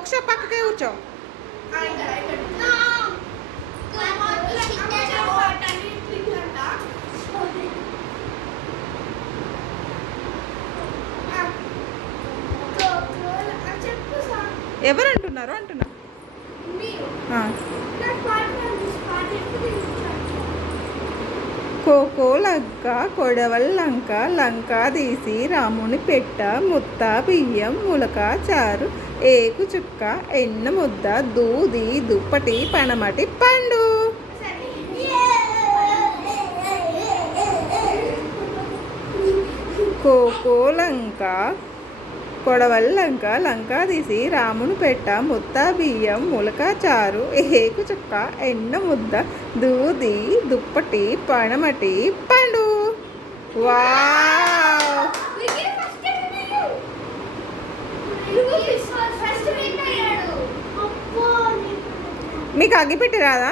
మోక్ష పక్కకే కూర్చో. ఎవరు అంటున్నారు అంటున్నా? కోకో లంక కొడవల్లంక లంక తీసి రాముని పెట్ట ముత్త బియ్యం ములక చారు ఏకు చుక్క ఎన్న ముద్ద దూది దుప్పటి పనమటి పండు. కోకో లంక కొడవల్లంక లంక తీసి రాముని పెట్ట ముత్త బియ్యం ములక చారు ఏకు చుక్క ఎన్న ముద్ద దూది దుప్పటి పనమటి పండు. వావ్! మీకు అగ్గిపెట్టి రాదా?